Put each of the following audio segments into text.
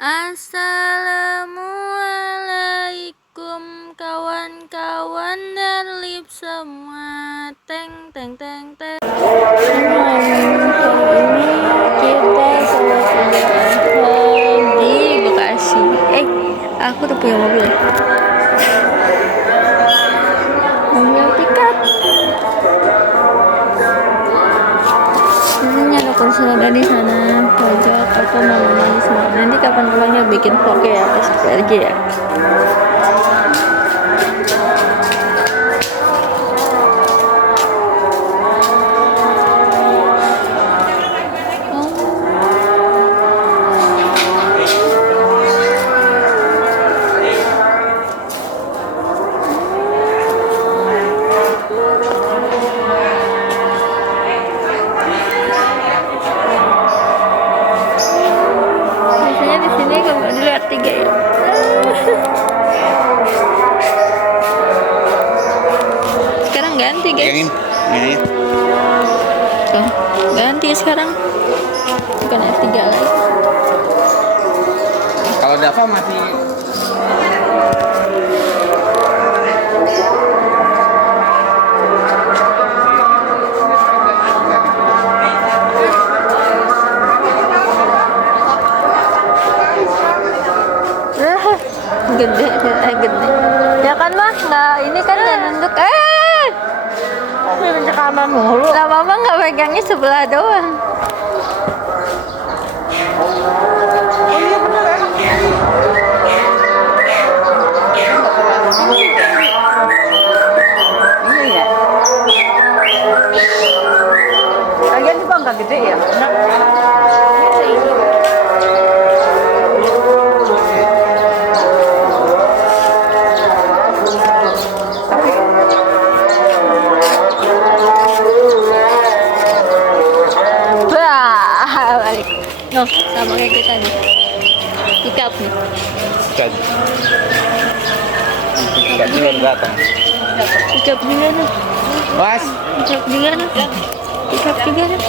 Assalamualaikum kawan-kawan dan lip semua. Teng teng teng teng. Ini kita sama di Bekasi. Aku udah punya mobil. Mobil pickup. Ini ada kursi roda di sana pojok. Aku mau nangis semua. Nanti kapan-kapannya bikin vlog ya pas PRJ ya. Biasanya di sini kalau dulu R3 ya. Sekarang ganti guys. Tuh, ganti sekarang. Bukan R3 lagi. Kalau Dava masih Gede, gede. Ya kan mah, nggak ini kan nggak nunduk. pencet kamar mulu. Lah mama nggak pegangnya sebelah doang. Oh iya bener ya. Iya ya. Lagian juga nggak gede ya. Balik. No, sama kayak kita nih. Pickup nih. Tadi baru datang. Pickup juga nih. Mas, Pickup juga nih. Pickup juga nih.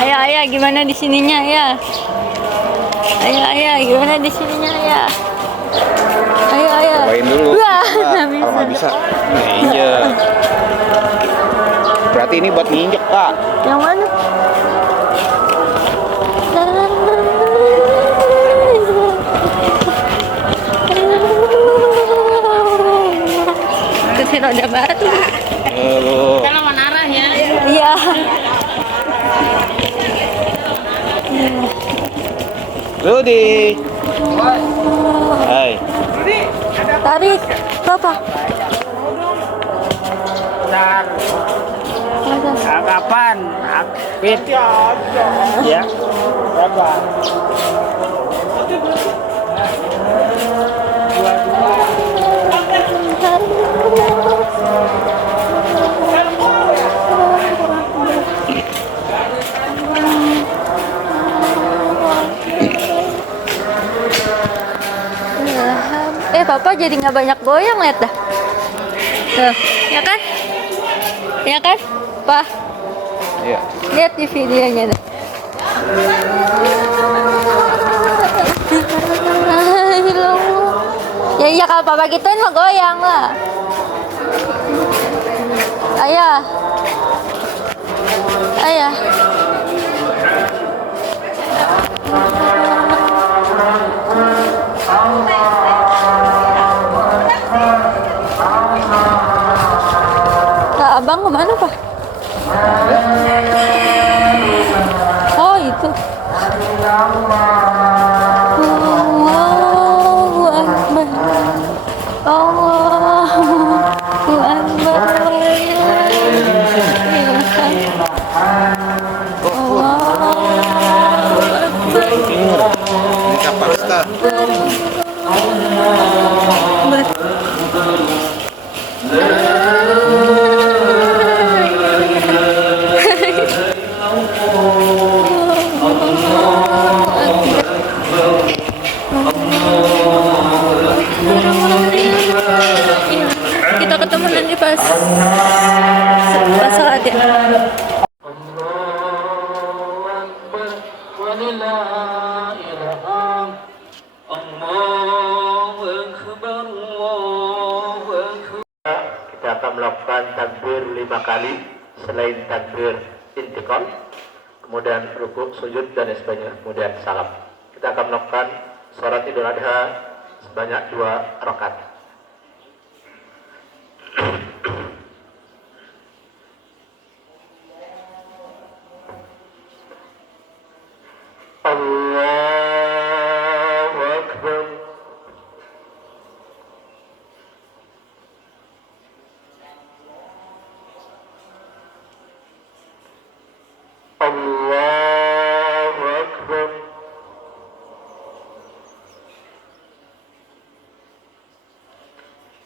Ayo, ayo, gimana di sininya ya? Ayo, ayo, gimana di sininya ya? Ayo, ayo. cobain dulu. Wah, Kalau nggak bisa, nginjek. Berarti ini buat nginjek, Kak. Yang mana? Kursi roda baru. Halo. Mau arah ya? Iya. Rudi. Hai. Tarik, berapa? Bentar. Kapan? Fit. Ya. Berapa? Papa jadi nggak banyak goyang, lihat dah. Tuh, ya kan? Ya kan, Pak? Iya. Lihat di videonya dah. Ya iya, kalau Papa gituin mah goyang lah. Ayah. Ayah. Nah, abang kemana, Pak? Oh, itu. Allahu Akbar. Allahu Akbar. Ini kapasitas. Kita ketemu nanti pas salat ya. Allahu Akbar wa la ilaha mengucapkan takbir 5 kali selain takbir intikal, kemudian rukuk, sujud dan sebagainya, kemudian salam. Kita akan melakukan salat Idul Adha sebanyak 2 rakaat. Allahu Akbar. Allahu Akbar.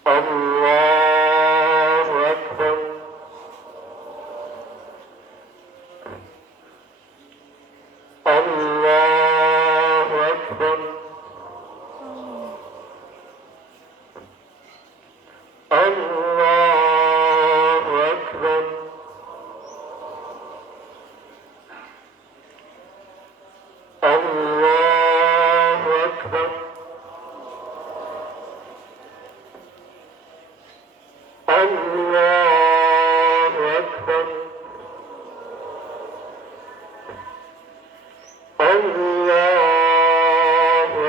Allahu Akbar. Allahu Akbar. Allahu Akbar. Allahu Akbar. Allahu Akbar. Allahu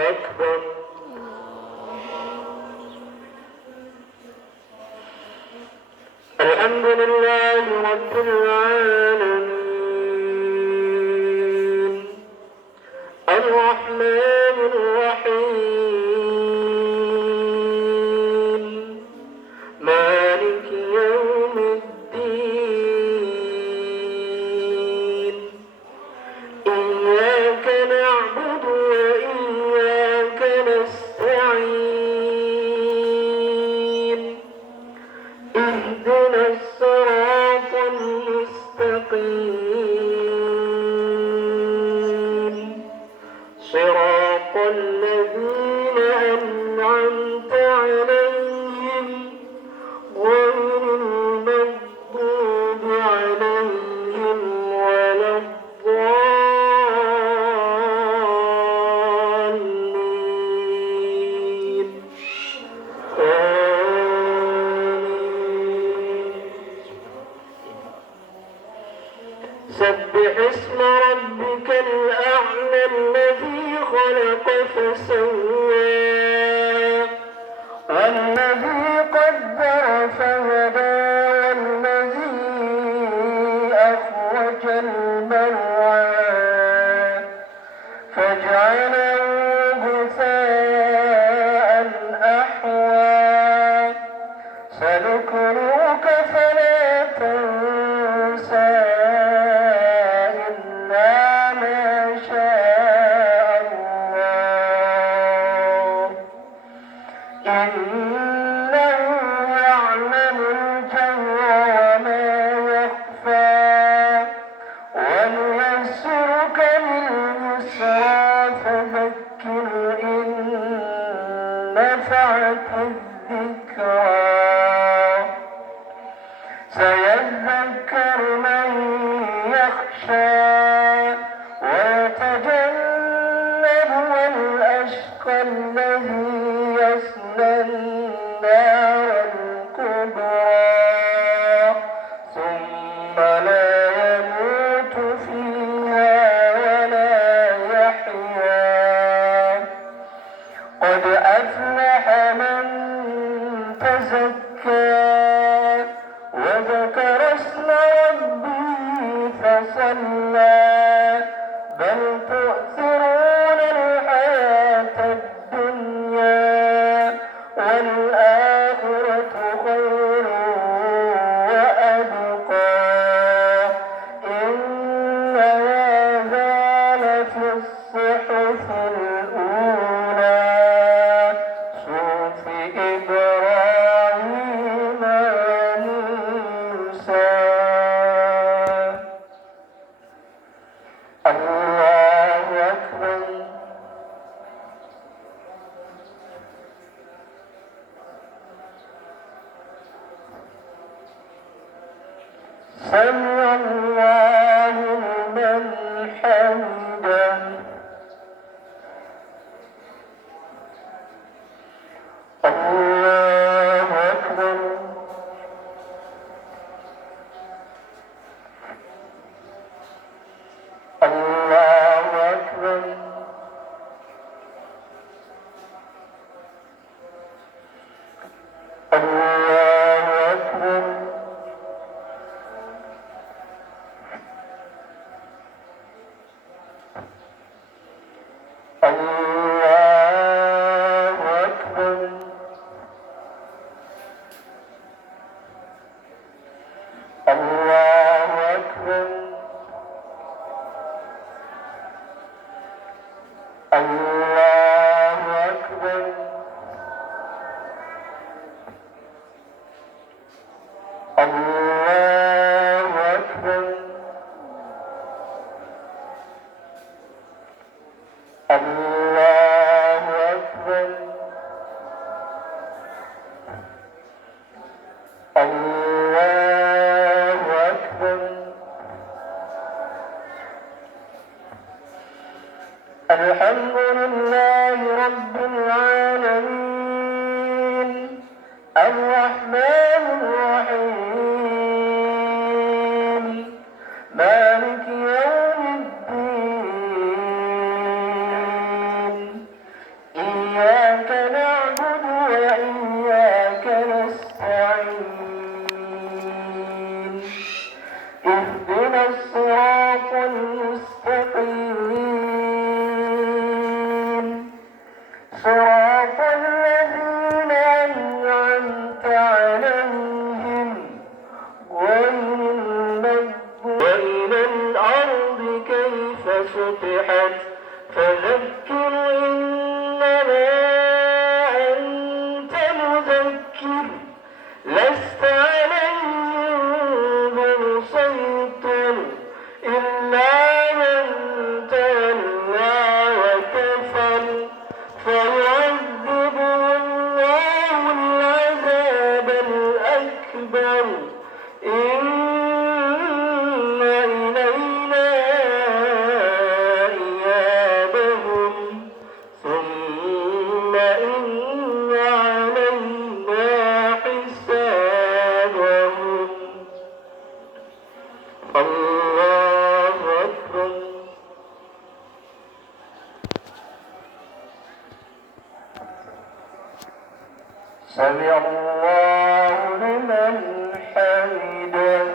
Akbar. Alhamdulillah Rabbil Alamin. Ar-Rahman Ar-Rahim. مالك يوم الدين. إياك نعبد وإياك نستعين. اهدنا الصراط المستقيم. صراط الذين أنعمت عليهم غير المغضوب عليهم ولا الضالين. سبح اسم ربك الأعلى الذي خلق فسوى والذي قدر فهدى والذي أخرج المرعى فجعله غثاء أحوى سنقرئك فلا تنسى إلا ما شاء الله إنه يعلم الجهر وما يخفى ونيسرك لليسرى فذكر إن نفعت الذكرى سيذكر من يخشى ويتجنبها الأشقى الذي يصلى النار الكبرى ثم لا يموت فيها ولا يحيا. قد أفلح من تزكى وذكر اسم ربه فصلى بل تؤثرون الحياة الدنيا والآخرة خير وأبقى. إن هذا لفي الصحف الأولى صحف إبراهيم وموسى. الله أكبر. سمع الله لمن حمده. الله أكبر. الله أكبر الله أكبر الحمد لله رب العالمين الرحمن الرحيم مالك يوم الدين إياك نعبد وإياك نستعين اهدنا الصراط المستقيم صراط الذين أنعمت عليهم وإلى الأرض كيف سطحت فذكر إنما أنت مذكر لست عليهم بمسيطر إلا من تولى وكفر فيعذبه الله العذاب الأكبر إن إلينا إيابهم ثم إن علينا حسابهم الله أكبر سمع الله لمن حمده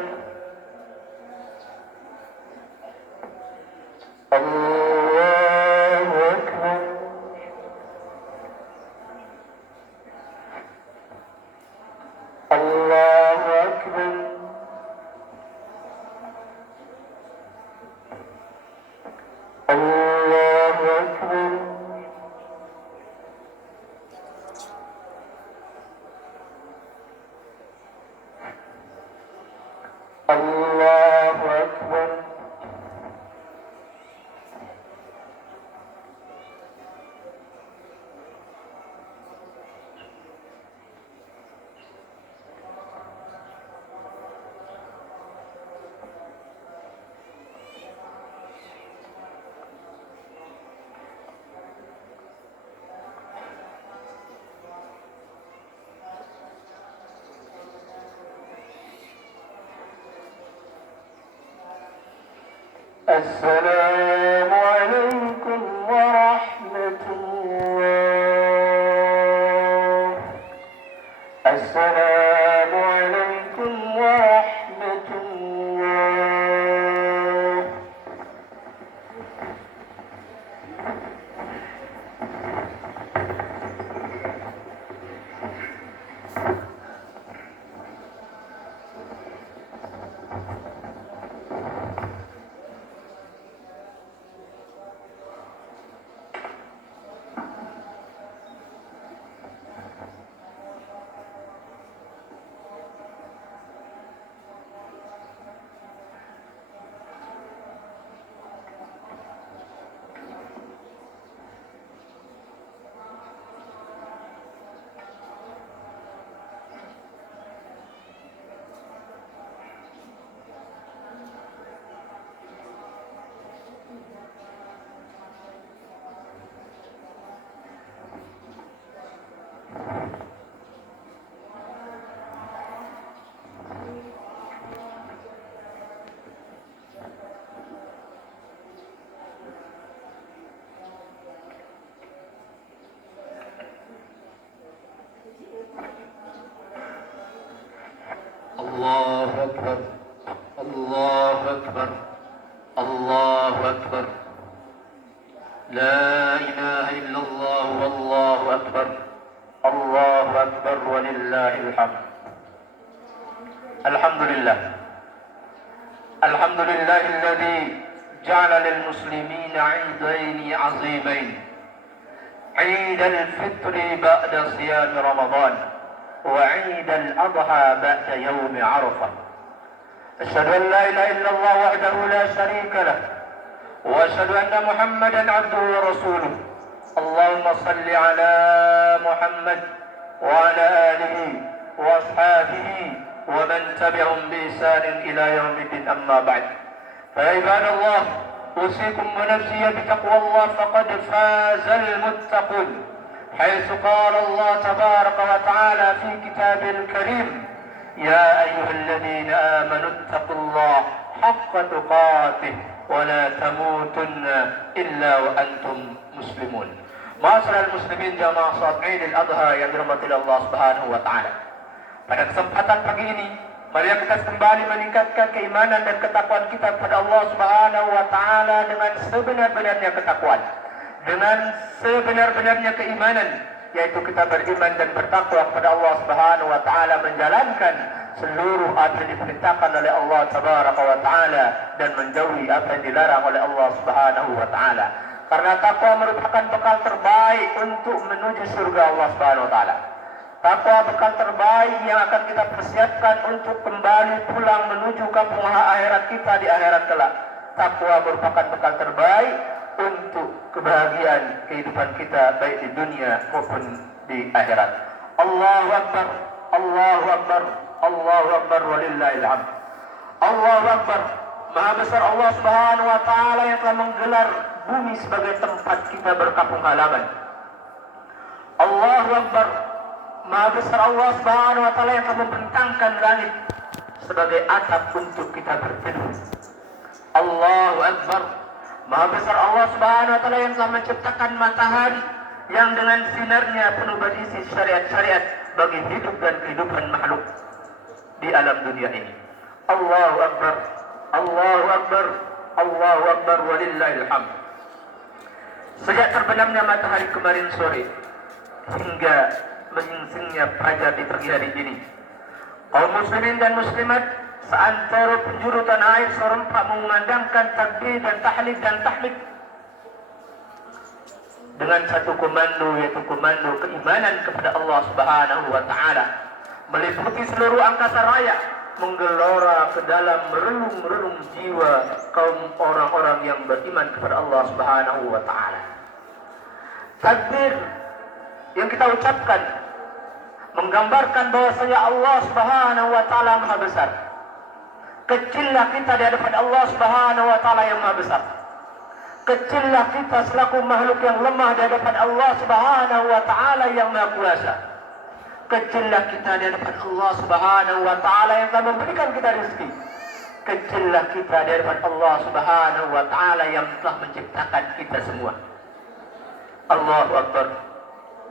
الله أكبر الله أكبر الله أكبر الله أكبر السلام عليكم ورحمة الله السلام عليكم ورحمة الله الله أكبر الله أكبر الله أكبر لا إله إلا الله والله أكبر الله أكبر ولله الحمد الحمد لله الحمد لله الذي جعل للمسلمين عيدين عظيمين عيد الفطر بعد صيام رمضان وعيد الأضحى بعد يوم عرفة أشهد أن لا إله إلا الله وحده لا شريك له وأشهد أن محمدا عبده ورسوله. اللهم صل على محمد وعلى آله وأصحابه ومن تبعهم بإحسان إلى يوم الدين. أما بعد، فيا عباد الله، أوصيكم ونفسي بتقوى الله، فقد فاز المتقون، حيث قال الله تبارك وتعالى في كتابه الكريم: يا أيها الذين آمنوا اتقوا الله حق تقاته ولا تموتن إلا وأنتم مسلمون. Ma'asyiral muslimin jamaah salat Idul Adha yang dirahmati Allah Subhanahu wa taala. Pada kesempatan pagi ini, mari kita kembali meningkatkan keimanan dan ketakwaan kita kepada Allah Subhanahu wa taala dengan sebenar-benarnya ketakwaan, dengan sebenar-benarnya keimanan, yaitu kita beriman dan bertakwa kepada Allah Subhanahu wa taala, menjalankan seluruh apa yang diperintahkan oleh Allah Tabaraka wa taala dan menjauhi apa yang dilarang oleh Allah Subhanahu wa taala. Karena takwa merupakan bekal terbaik untuk menuju surga Allah Subhanahu wa taala. Takwa bekal terbaik yang akan kita persiapkan untuk kembali pulang menuju kampung akhirat kita di akhirat kelak. Takwa merupakan bekal terbaik untuk kebahagiaan kehidupan kita baik di dunia maupun di akhirat. Allahu Akbar, Allahu Akbar, Allahu Akbar, walillahil hamd. Allahu Akbar. Maha besar Allah Subhanahu wa taala yang telah menggelar bumi sebagai tempat kita berkampung halaman. Allahu Akbar. Maha besar Allah Subhanahu wa taala yang telah membentangkan langit sebagai atap untuk kita berteduh. Allahu Akbar. Maha besar Allah Subhanahu wa taala yang telah menciptakan matahari yang dengan sinarnya penuh berisi syariat-syariat bagi hidup dan kehidupan makhluk di alam dunia ini. Allahu Akbar, Allahu Akbar, Allahu Akbar, walillahil hamd. Sejak terbenamnya matahari kemarin sore hingga menyingsingnya fajar di pagi hari ini, kaum muslimin dan muslimat seantero penjuru tanah air serempak mengumandangkan takbir dan tahlil dan tahmid dengan satu komando, yaitu komando keimanan kepada Allah Subhanahu wa taala, meliputi seluruh angkasa raya, menggelora ke dalam merelung-relung jiwa kaum orang-orang yang beriman kepada Allah Subhanahu wa taala. Takbir yang kita ucapkan menggambarkan bahwasanya Allah Subhanahu wa taala Maha besar. Kecillah kita di hadapan Allah Subhanahu wa taala yang Maha besar. Kecillah kita selaku makhluk yang lemah di hadapan Allah Subhanahu wa taala yang Maha kuasa. Kecillah kita di hadapan Allah Subhanahu wa taala yang telah memberikan kita rezeki. Kecillah kita di hadapan Allah Subhanahu wa taala yang telah menciptakan kita semua. Allahu Akbar,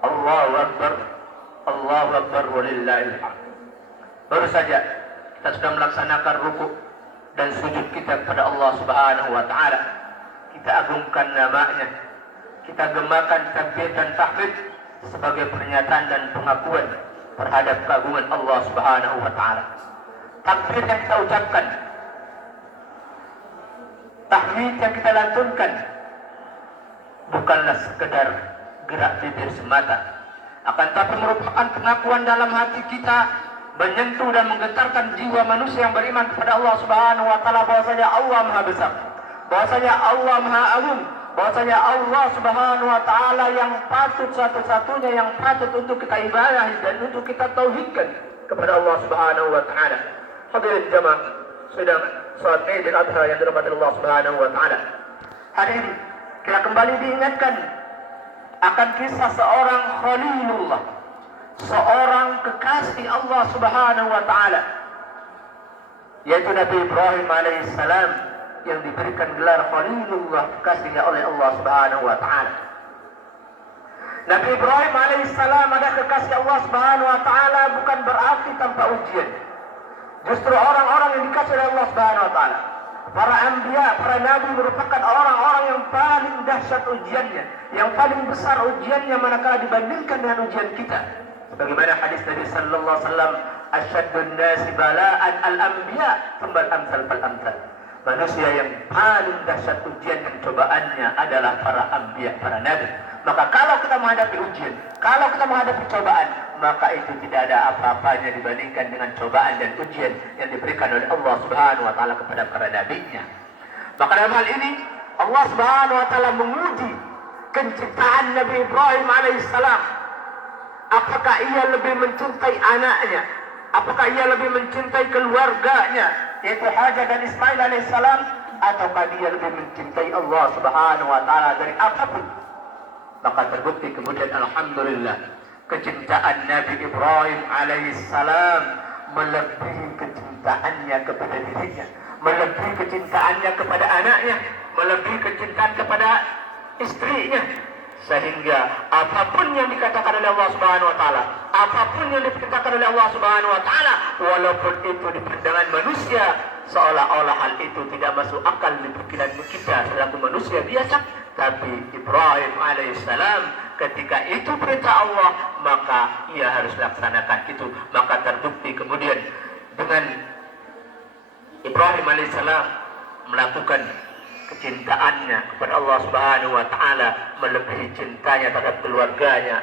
Allahu Akbar, Allahu Akbar, walillahil hamd. Baru saja kita sudah melaksanakan rukuk dan sujud kita kepada Allah Subhanahu wa taala. Kita agungkan namanya, kita gemakan takbir dan tahmid sebagai pernyataan dan pengakuan terhadap keagungan Allah Subhanahu wa taala. Takbir yang kita ucapkan, tahmid yang kita lantunkan bukanlah sekedar gerak bibir semata, akan tapi merupakan pengakuan dalam hati kita, menyentuh dan menggetarkan jiwa manusia yang beriman kepada Allah Subhanahu wa taala bahwasanya Allah Maha besar, bahwasanya Allah Maha agung, bahwasanya Allah Subhanahu wa taala yang patut satu-satunya yang patut untuk kita ibadahi dan untuk kita tauhidkan kepada Allah Subhanahu wa taala. Hadirin jamaah sedang salat Idul Adha yang dirahmati Allah Subhanahu wa taala. Hari ini kita kembali diingatkan akan kisah seorang Khalilullah, seorang kekasih Allah Subhanahu wa taala, yaitu Nabi Ibrahim alaihissalam yang diberikan gelar Khalilullah, kekasihnya oleh Allah Subhanahu wa taala. Nabi Ibrahim alaihissalam adalah kekasih Allah Subhanahu wa taala bukan berarti tanpa ujian. Justru orang-orang yang dikasih oleh Allah Subhanahu wa taala, para anbiya, para nabi merupakan orang-orang yang paling dahsyat ujiannya, yang paling besar ujiannya manakala dibandingkan dengan ujian kita. Sebagaimana hadis Nabi sallallahu alaihi wasallam, asyaddun nasi bala'an al-anbiya tsumma al-amsal fal-amsal. Manusia yang paling dahsyat ujian dan cobaannya adalah para anbiya, para nabi. Maka kalau kita menghadapi ujian, kalau kita menghadapi cobaan, maka itu tidak ada apa-apanya dibandingkan dengan cobaan dan ujian yang diberikan oleh Allah Subhanahu wa taala kepada para nabinya. Maka dalam hal ini Allah Subhanahu wa taala menguji kecintaan Nabi Ibrahim alaihissalam. Apakah ia lebih mencintai anaknya? Apakah ia lebih mencintai keluarganya, yaitu Hajar dan Ismail alaihissalam, ataukah dia lebih mencintai Allah Subhanahu wa taala dari apapun? Maka terbukti kemudian alhamdulillah kecintaan Nabi Ibrahim alaihissalam melebihi kecintaannya kepada dirinya, melebihi kecintaannya kepada anaknya, melebihi kecintaan kepada istrinya, sehingga apapun yang dikatakan oleh Allah Subhanahu wa taala, apapun yang dikatakan oleh Allah Subhanahu wa taala, walaupun itu di pandangan manusia seolah-olah hal itu tidak masuk akal di pikiran kita selaku manusia biasa, tapi Ibrahim alaihissalam ketika itu perintah Allah maka ia harus laksanakan itu. Maka terbukti kemudian dengan Ibrahim alaihissalam melakukan kecintaannya kepada Allah Subhanahu wa taala melebihi cintanya terhadap keluarganya,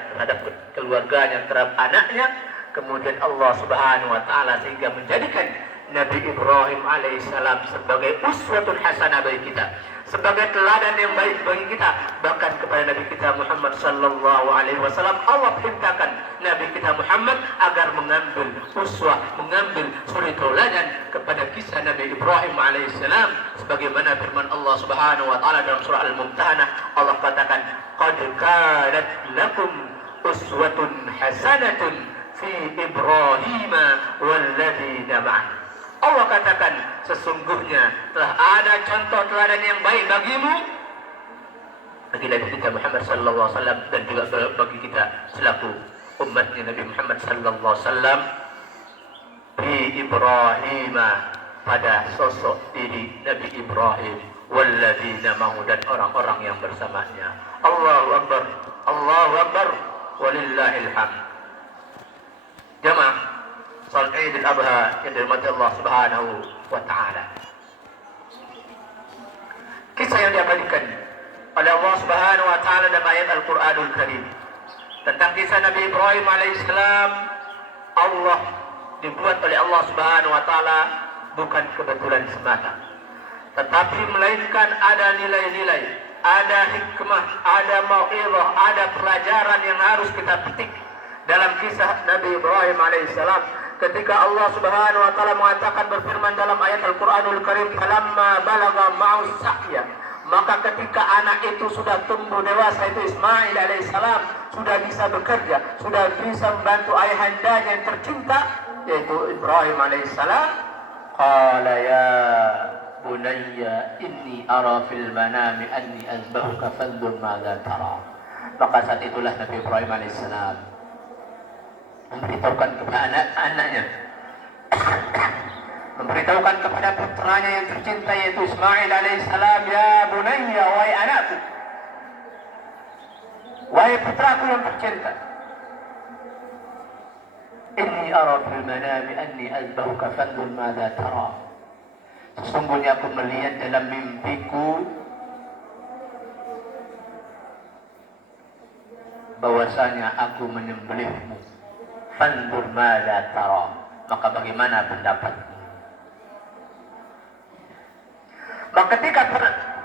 terhadap anaknya, kemudian Allah Subhanahu wa taala sehingga menjadikan Nabi Ibrahim alaihissalam sebagai uswatun hasanah bagi kita, sebagai teladan yang baik bagi kita. Bahkan kepada Nabi kita Muhammad sallallahu alaihi wasallam Allah perintahkan Nabi kita Muhammad agar mengambil uswah, mengambil suri teladan kepada kisah Nabi Ibrahim alaihissalam, sebagaimana firman Allah Subhanahu wa taala dalam surah Al-Mumtahanah. Allah katakan, qad kanat lakum uswatun hasanatun fi Ibrahim walladzina ma'ah. Allah katakan, sesungguhnya telah ada contoh teladan yang baik bagimu, bagi Nabi kita Muhammad sallallahu alaihi wasallam, dan juga bagi kita selaku umatnya Nabi Muhammad sallallahu alaihi wasallam, di Ibrahim, pada sosok diri Nabi Ibrahim, walladzina ma'ahu, dan orang-orang yang bersamanya. Allahu Akbar, Allahu Akbar, walillahil hamd. Jamaah salat Idul Adha yang dirahmati Allah Subhanahu wa taala. Kisah yang diabadikan oleh Allah Subhanahu wa taala dalam ayat Al-Qur'anul Karim tentang kisah Nabi Ibrahim alaihissalam, Allah dibuat oleh Allah Subhanahu wa taala bukan kebetulan semata, tetapi melainkan ada nilai-nilai, ada hikmah, ada mau'izah, ada pelajaran yang harus kita petik dalam kisah Nabi Ibrahim alaihissalam. Ketika Allah Subhanahu wa taala mengatakan, berfirman dalam ayat Al-Qur'anul Karim, falamma balagha ma'u sa'ya, maka ketika anak itu sudah tumbuh dewasa, itu Ismail alaihissalam, sudah bisa bekerja, sudah bisa membantu ayahandanya yang tercinta, yaitu Ibrahim alaihissalam, qala ya bunayya inni ara fil manami anni azbahuka fanzur madza tara. Maka saat itulah Nabi Ibrahim alaihissalam memberitahukan kepada anaknya, memberitahukan kepada putranya yang tercinta yaitu Ismail alaihissalam, ya bunayya, wahai anakku, wahai putraku yang tercinta, inni ara fil manami anni azbahuka fanzur madza tara. Sesungguhnya aku melihat dalam mimpiku bahwasanya aku menyembelihmu. Fanzur madza tara, maka bagaimana pendapatmu? Maka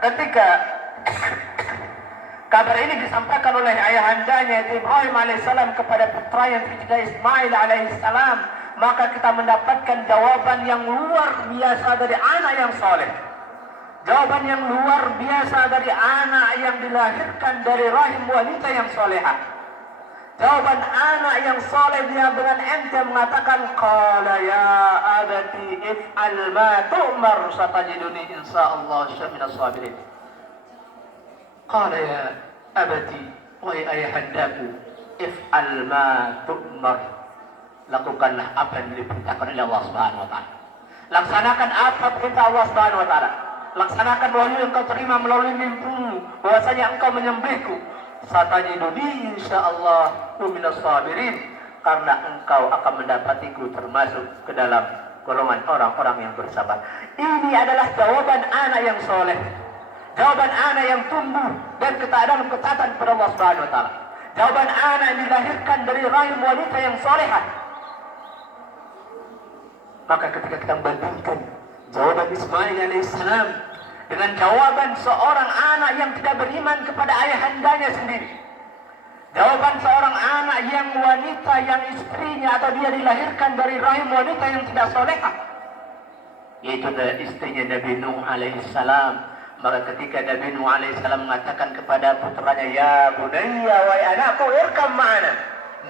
ketika kabar ini disampaikan oleh ayahandanya Ibrahim alaihissalam kepada putra yang tercinta Ismail alaihissalam, maka kita mendapatkan jawaban yang luar biasa dari anak yang soleh, jawaban yang luar biasa dari anak yang dilahirkan dari rahim wanita yang solehah. Jawaban anak yang soleh, dia dengan ente mengatakan, qala ya abati if'al ma tu'mar satajiduni insyaallah minas sabirin. Qala ya abati, wahai ayahandaku, if'al ma tu'mar, lakukanlah apa yang diperintahkan oleh Allah Subhanahu wa taala. Laksanakan apa perintah Allah Subhanahu wa taala. Laksanakan wahyu yang kau terima melalui mimpimu, bahwasanya engkau menyembelihku. Satajiduni insyaallah minas sabirin, karena engkau akan mendapatiku termasuk ke dalam golongan orang-orang yang bersabar. Ini adalah jawaban anak yang soleh, jawaban anak yang tumbuh dan dalam ketaatan kepada Allah Subhanahu wa taala, jawaban anak yang dilahirkan dari rahim wanita yang solehah. Maka ketika kita membandingkan jawaban Ismail alaihissalam dengan jawaban seorang anak yang tidak beriman kepada ayahandanya sendiri. Jawaban seorang anak yang wanita yang istrinya atau dia dilahirkan dari rahim wanita yang tidak solehah, yaitu istrinya Nabi Nuh alaihissalam. Maka ketika Nabi Nuh alaihissalam mengatakan kepada putranya, ya bunayya, wahai anakku, irkam ma'ana,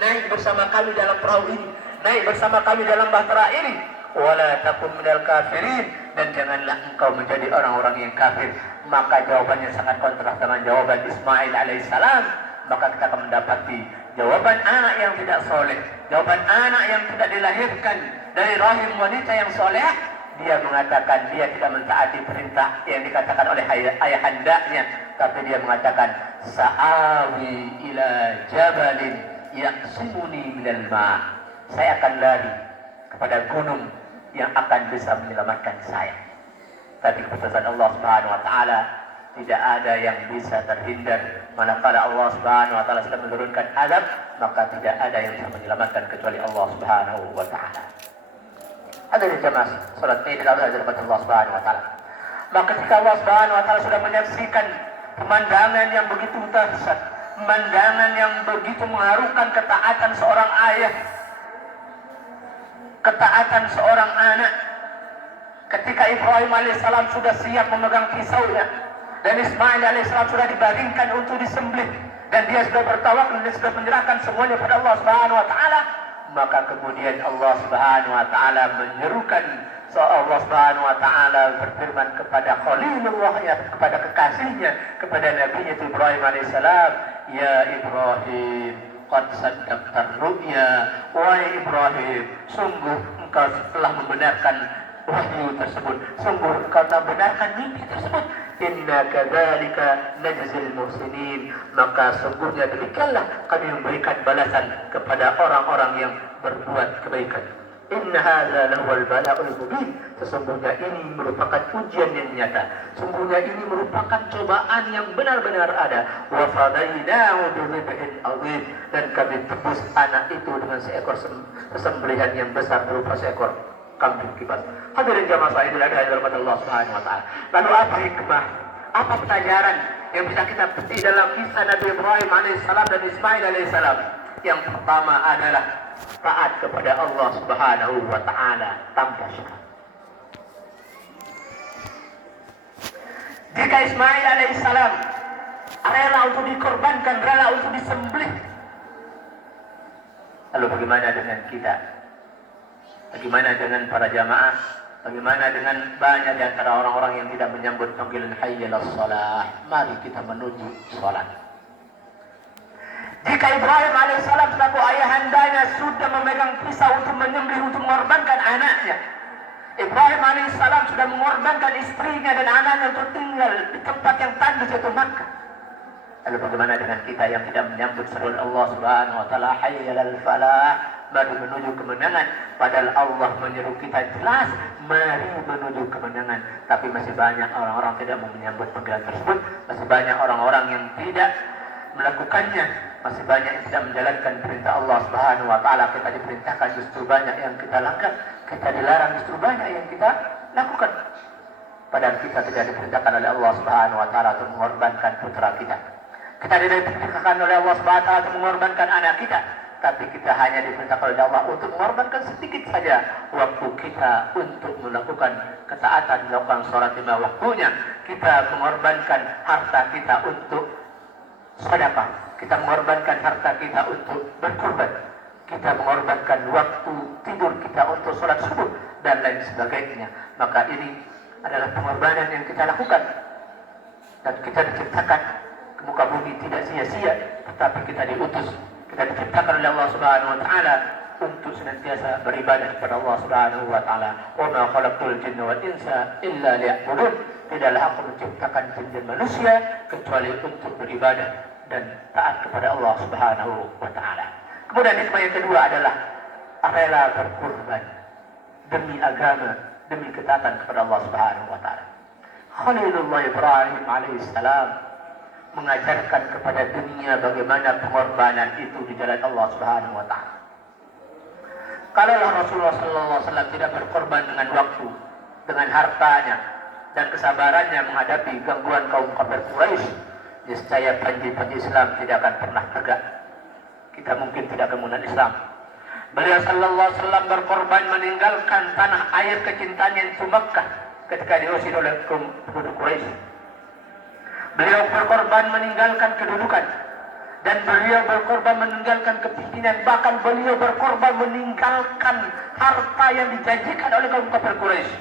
naik bersama kami dalam perahu ini, naik bersama kami dalam bahtera ini, wala takun minal kafirin, dan janganlah engkau menjadi orang-orang yang kafir. Maka jawabannya sangat kontras dengan jawaban Ismail alaihissalam. Maka kita akan mendapati jawaban anak yang tidak soleh, jawaban anak yang tidak dilahirkan dari rahim wanita yang soleh. Dia mengatakan dia tidak mentaati perintah yang dikatakan oleh ayahandanya, tapi dia mengatakan sa'awi ila jabalin yaqsimuni minal ma'. Saya akan lari kepada gunung yang akan bisa menyelamatkan saya. Tapi keputusan Allah Subhanahu wa taala tidak ada yang bisa terhindar. Manakala Allah Subhanahu wa taala sedang menurunkan azab, maka tidak ada yang bisa menyelamatkan kecuali Allah Subhanahu wa taala. Hadirin jemaah salat Id al-Adha Allah Subhanahu wa taala. Maka ketika Allah Subhanahu wa taala sudah menyaksikan pemandangan yang begitu dahsyat, pemandangan yang begitu mengharukan ketaatan seorang ayah, ketaatan seorang anak, ketika Ibrahim alaihissalam sudah siap memegang pisaunya dan Ismail alaihissalam sudah dibaringkan untuk disembelih dan dia sudah bertawakal dan sudah menyerahkan semuanya pada Allah Subhanahu wa taala, maka kemudian Allah Subhanahu wa taala menyerukan, Allah Subhanahu wa taala berfirman kepada Khalilullah, ya, kepada kekasihnya, kepada Nabi Ibrahim alaihissalam, ya Ibrahim, qad saddaqtar ru'ya, wahai Ibrahim, sungguh engkau telah membenarkan wahyu tersebut, sungguh engkau telah membenarkan mimpi tersebut. Inna kadzalika najzil muhsinin, maka sungguhnya demikianlah kami memberikan balasan kepada orang-orang yang berbuat kebaikan. Inna hadza lahuwal bala'ul mubin, sesungguhnya ini merupakan ujian yang nyata, sungguhnya ini merupakan cobaan yang benar-benar ada. Wa fadainahu bidzibhin adzim, dan kami tebus anak itu dengan seekor sembelihan yang besar berupa seekor kambing kibas. Hadirin jamaah Idul Adha yang dirahmati Allah Subhanahu wa taala. Lalu apa hikmah? Apa pelajaran yang bisa kita petik dalam kisah Nabi Ibrahim alaihissalam dan Ismail alaihissalam? Yang pertama adalah taat kepada Allah Subhanahu wa taala tanpa syarat. Jika Ismail alaihissalam rela untuk dikorbankan, rela untuk disembelih, lalu bagaimana dengan kita? Bagaimana dengan para jamaah? Bagaimana dengan banyak di antara orang-orang yang tidak menyambut panggilan hayya alas shalah? Mari kita menuju salat. Jika Ibrahim alaihissalam selaku ayahandanya sudah memegang pisau untuk menyembelih, untuk mengorbankan anaknya, Ibrahim alaihissalam sudah mengorbankan istrinya dan anaknya untuk tinggal di tempat yang tandus, yaitu Makkah. Lalu bagaimana dengan kita yang tidak menyambut seru Allah Subhanahu wa taala hayya alal falah, baru menuju kemenangan, padahal Allah menyeru kita jelas, mari menuju kemenangan. Tapi masih banyak orang-orang tidak mau menyambut panggilan tersebut, masih banyak orang-orang yang tidak melakukannya, masih banyak yang tidak menjalankan perintah Allah Subhanahu wa taala. Kita diperintahkan, justru banyak yang kita langgar, kita dilarang, justru banyak yang kita lakukan. Padahal kita tidak diperintahkan oleh Allah Subhanahu wa taala untuk mengorbankan putra kita. Kita tidak diperintahkan oleh Allah Subhanahu wa taala untuk mengorbankan anak kita, tapi kita hanya diperintahkan oleh Allah untuk mengorbankan sedikit saja waktu kita untuk melakukan ketaatan, melakukan sholat lima waktunya. Kita mengorbankan harta kita untuk sedekah, kita mengorbankan harta kita untuk berkorban, kita mengorbankan waktu tidur kita untuk sholat subuh dan lain sebagainya. Maka ini adalah pengorbanan yang kita lakukan, dan kita diciptakan ke muka bumi tidak sia-sia, tetapi kita diutus, kita diciptakan oleh Allah Subhanahu wa taala untuk senantiasa beribadah kepada Allah Subhanahu wa taala. Wa ma khalaqtul jinna wal insa illa liya'budun. Tidaklah aku menciptakan jin dan manusia kecuali untuk beribadah dan taat kepada Allah Subhanahu wa taala. Kemudian hikmah yang kedua adalah rela berkorban demi agama, demi ketaatan kepada Allah Subhanahu wa taala. Khalilullah Ibrahim alaihissalam mengajarkan kepada dunia bagaimana pengorbanan itu di jalan Allah Subhanahu wa taala. Kalaulah Rasulullah sallallahu alaihi wasallam tidak berkorban dengan waktu, dengan hartanya, dan kesabarannya menghadapi gangguan kaum kafir Quraisy, niscaya janji-janji Islam tidak akan pernah tegak. Kita mungkin tidak kemudian Islam. Beliau sallallahu alaihi wasallam berkorban meninggalkan tanah air kecintaannya itu Makkah ketika diusir oleh penduduk Quraisy. Beliau berkorban meninggalkan kedudukan dan beliau berkorban meninggalkan kepimpinan, bahkan beliau berkorban meninggalkan harta yang dijanjikan oleh kaum kafir Quraisy.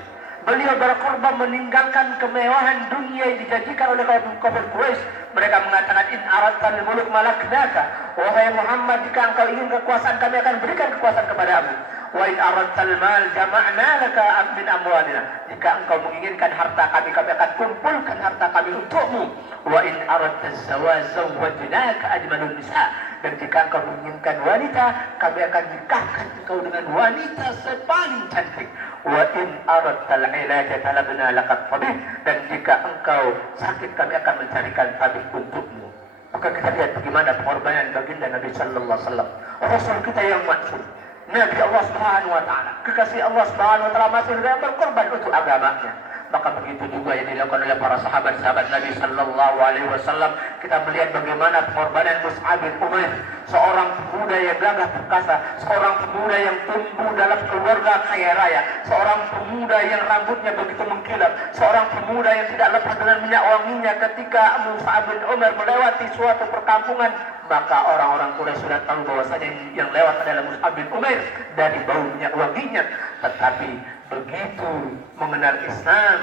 Beliau berkorban meninggalkan kemewahan dunia yang dijanjikan oleh kaum kafir Quraisy. Mereka mengatakan, in aradtal muluk malaknaka, wahai Muhammad, jika engkau ingin kekuasaan, kami akan berikan kekuasaan kepadamu. Wa in aradtal mal jama'na laka min amwalina, jika engkau menginginkan harta kami, kami akan kumpulkan harta kami untukmu. Wa in aradtaz zawaj zawwajnaka ajmalun nisa, dan jika engkau menginginkan wanita, kami akan nikahkan engkau dengan wanita sepaling cantik. Wa in aradtal ilaja talabna laqad tabib, dan jika engkau sakit, kami akan mencarikan tabib untukmu. Maka kita lihat bagaimana pengorbanan baginda Nabi sallallahu alaihi wasallam, Rasul kita yang maksum, Nabi Allah Subhanahu wa taala, kekasih Allah Subhanahu wa taala, masih berkorban untuk agamanya. Maka begitu juga yang dilakukan oleh para sahabat-sahabat Nabi sallallahu alaihi wasallam. Kita melihat bagaimana pengorbanan Mus'ab bin Umair, seorang pemuda yang gagah perkasa, seorang pemuda yang tumbuh dalam keluarga kaya raya, seorang pemuda yang rambutnya begitu mengkilap, seorang pemuda yang tidak lepas dengan minyak wanginya. Ketika Mus'ab bin Umair melewati suatu perkampungan, maka orang-orang Quraisy sudah tahu bahwasanya yang lewat adalah Mus'ab bin Umair dari bau minyak wanginya. Tetapi begitu mengenal Islam,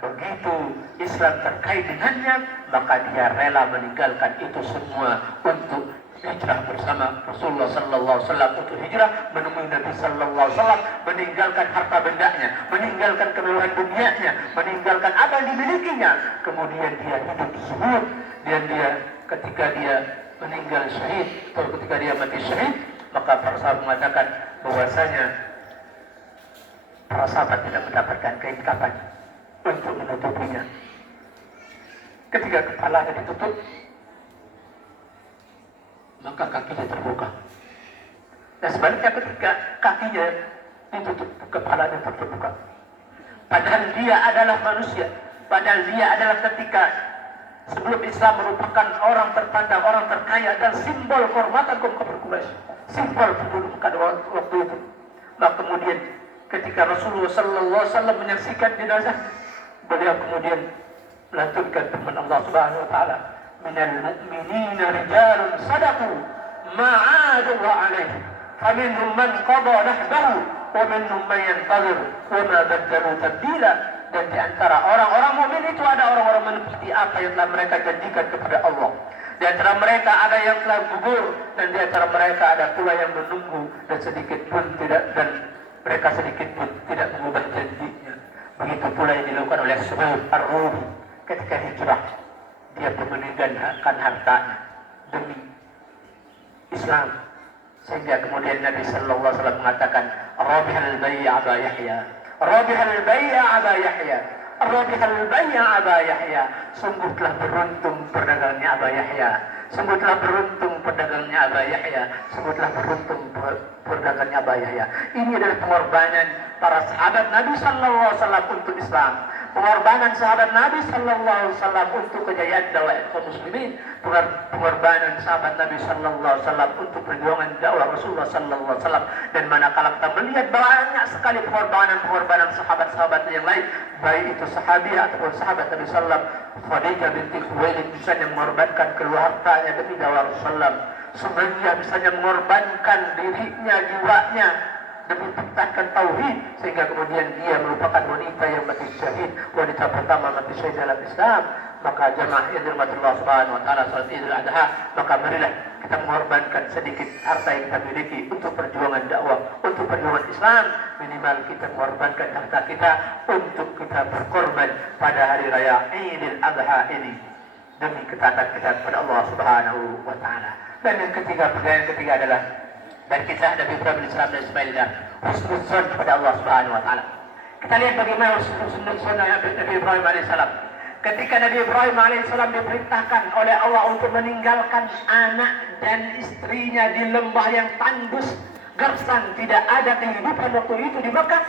begitu Islam terkait dengannya, maka dia rela meninggalkan itu semua untuk hijrah bersama Rasulullah sallallahu alaihi wasallam, untuk hijrah menemui Nabi sallallahu alaihi wasallam, meninggalkan harta bendanya, meninggalkan kemewahan dunianya, meninggalkan apa yang dimilikinya. Kemudian dia hidup zuhud, dan dia ketika dia meninggal syahid atau ketika dia mati syahid, maka para sahabat mengatakan bahwasanya para sahabat tidak mendapatkan kain kafan untuk menutupinya. Ketika kepalanya ditutup, maka kakinya terbuka. Dan sebaliknya ketika kakinya ditutup, kepalanya terbuka. Padahal dia adalah manusia. Padahal dia adalah ketika sebelum Islam merupakan orang terpandang, orang terkaya, dan simbol kehormatan kaum kafir Quraisy, simbol kedudukan waktu itu. Maka kemudian ketika Rasulullah sallallahu alaihi wasallam menyaksikan jenazah, beliau kemudian melantunkan firman Allah Subhanahu wa taala, minal mu'minina rijalun sadaqu ma 'ahadullah alaihi faminhum man qada nahbahu wa minhum man yantazir wa ma baddalu tabdila. Dan di antara orang-orang mukmin itu ada orang-orang menepati apa yang telah mereka janjikan kepada Allah. Di antara mereka ada yang telah gugur, dan di antara mereka ada pula yang menunggu, dan sedikit pun tidak, dan mereka sedikit pun tidak mengubah janjinya. Begitu pula yang dilakukan oleh Suhaib Ar-Rum ketika hijrah. Dia pun meninggalkan hartanya demi Islam. Sehingga kemudian Nabi sallallahu alaihi wasallam mengatakan, Rabihal bay'a Aba Yahya, Rabihal bay'a Aba Yahya, Rabihal bay'a Aba Yahya. Sungguh telah beruntung perdagangnya Aba Yahya, sungguh telah beruntung pedagangnya Aba Yahya, sungguh telah beruntung perdagangnya Aba Yahya. Ini adalah pengorbanan para sahabat Nabi sallallahu alaihi wasallam untuk Islam, pengorbanan sahabat Nabi sallallahu alaihi wasallam untuk kejayaan dakwah kaum muslimin, pengorbanan sahabat Nabi sallallahu alaihi wasallam untuk perjuangan dakwah Rasulullah sallallahu alaihi wasallam. Dan manakala kita melihat banyak sekali pengorbanan sahabat-sahabat yang lain, baik itu sahabiah ataupun sahabat Nabi sallallahu alaihi wasallam, Khadijah binti Khuwailid misalnya mengorbankan keluarga hartanya demi dakwah Rasulullah. Sumayyah misalnya mengorbankan dirinya, jiwanya demi menciptakan tauhid, sehingga kemudian dia merupakan wanita yang mati syahid, wanita pertama mati syahid dalam Islam. Maka jamaah yang dirahmati Allah Subhanahu wa taala, salat Idul Adha, maka marilah kita mengorbankan sedikit harta yang kita miliki untuk perjuangan dakwah, untuk perjuangan Islam. Minimal kita mengorbankan harta kita untuk kita berkorban pada hari raya Idul Adha ini demi ketaatan kita kepada Allah Subhanahu wa taala. Dan yang ketiga, perkara yang ketiga adalah dan kisah Nabi Ibrahim Islam dan Ismail dan husnuzon kepada Allah Subhanahu wa taala. Kita lihat bagaimana husnuzon Nabi Ibrahim alaihissalam. Ketika Nabi Ibrahim alaihissalam diperintahkan oleh Allah untuk meninggalkan anak dan istrinya di lembah yang tandus, gersang, tidak ada kehidupan waktu itu di Makkah.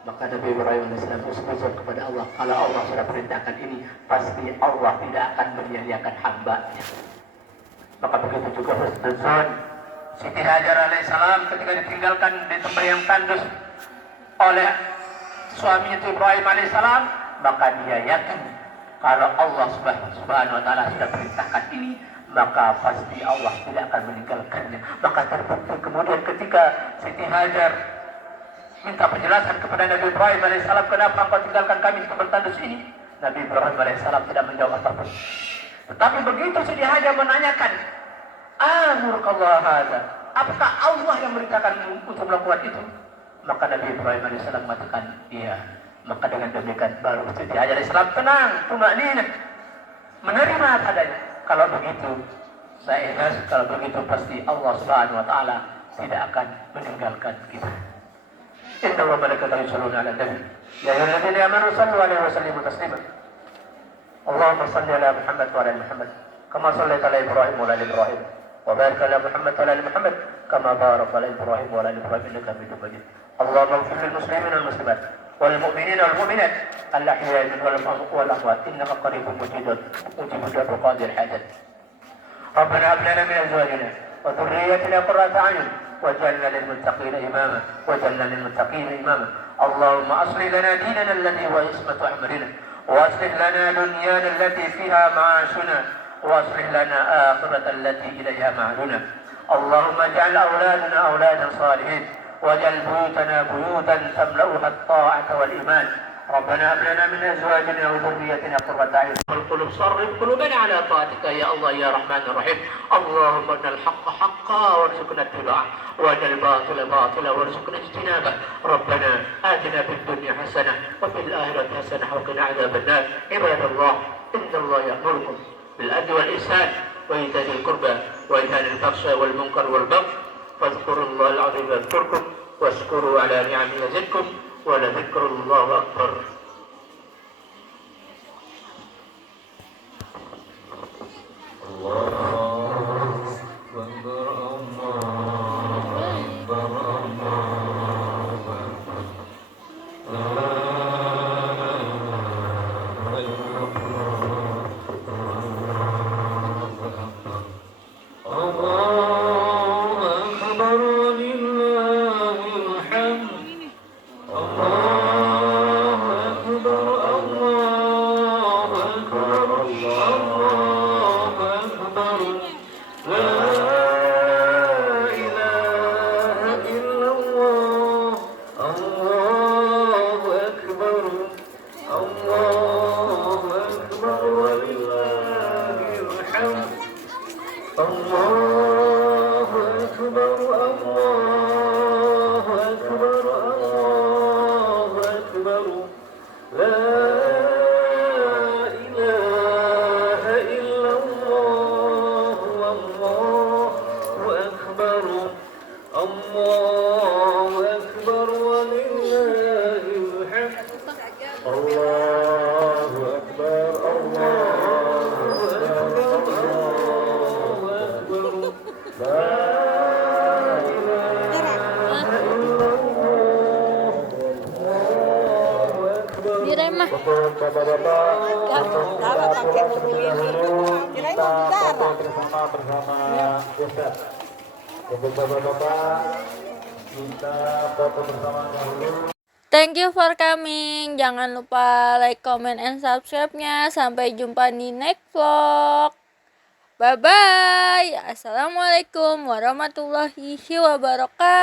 Maka Nabi Ibrahim AS bersujud kepada Allah. Kalau Allah sudah perintahkan ini, pasti Allah tidak akan menyia-nyiakan hamba-Nya. Maka begitu juga husnuzon Siti Hajar alaihissalam ketika ditinggalkan di tempat yang tandus oleh suaminya Ibrahim alaihissalam, maka dia yakin kalau Allah subhanahu wa ta'ala sudah perintahkan ini, maka pasti Allah tidak akan meninggalkannya. Maka terbukti kemudian ketika Siti Hajar minta penjelasan kepada Nabi Ibrahim alaihissalam, kenapa engkau tinggalkan kami di tempat tandus ini, Nabi Ibrahim alaihissalam tidak menjawab apapun. Tetapi begitu Siti Hajar menanyakan, amurkallah hadza, apakah Allah yang merintahkan untuk melakukan itu? Maka Nabi Ibrahim alaihissalam mengatakan iya. Maka dengan demikian baru Siti Hajar alaihissalam tenang, tumakninah, menerima adanya. Kalau begitu, saya ikhlas. Kalau begitu pasti Allah subhanahu wa ta'ala tidak akan meninggalkan kita. Inna wa malaikatahu yusholluna 'alan nabi ya ayyuhalladzina amanu shallu 'alaihi wa sallimu taslima. Allahumma shalli 'ala Muhammad wa 'ala ali Muhammad kama shallaita 'ala Ibrahim wa 'ala ali Ibrahim wa barik 'ala Muhammad wa 'ala ali Muhammad kama barakta 'ala Ibrahim wa 'ala ali Ibrahim innaka Hamidum Majid. Allahumma ighfir lil muslimina wal muslimat wal mu'minina wal mu'minat al-ahya'i minhum wal amwat innaka qaribun mujibud qadil hajat. Rabbana hab lana min azwajina wa dhurriyyatina qurrata a'yun waj'alna lil muttaqina imama waj'alna lil muttaqina imama. Allahumma aslih lana dinana alladhi huwa ismatu amrina wa aslih lana dunyana allati fiha ma'ashuna wa aslih lana akhirata allati ilayha ma'aduna. Allahumma ij'al awladana awladan salihin waj'al buyutana buyutan tamla'uha at-ta'ata wal iman. ربنا هب لنا من ازواجنا وذريتنا قرة اعين والقلوب صرف قلوبنا على طاعتك يا الله يا رحمن الرحيم. اللهم ارنا الحق حقا وارزقنا اتباعه وارنا الباطل باطلا وارزقنا اجتنابه. ربنا اتنا في الدنيا حسنه وفي الاخره حسنه وقنا عذاب النار. عباد الله ان الله يامركم بالعدل والاحسان وايتاء ذي القربى وينهى عن الفحشاء والمنكر والبغي فاذكروا الله العظيم يذكركم واشكروا على نعمه يزدكم ولذكر الله أكبر. Thank you for coming. Jangan lupa like, comment, and subscribe-nya. Sampai jumpa di next vlog. Bye-bye. Assalamualaikum warahmatullahi wabarakatuh.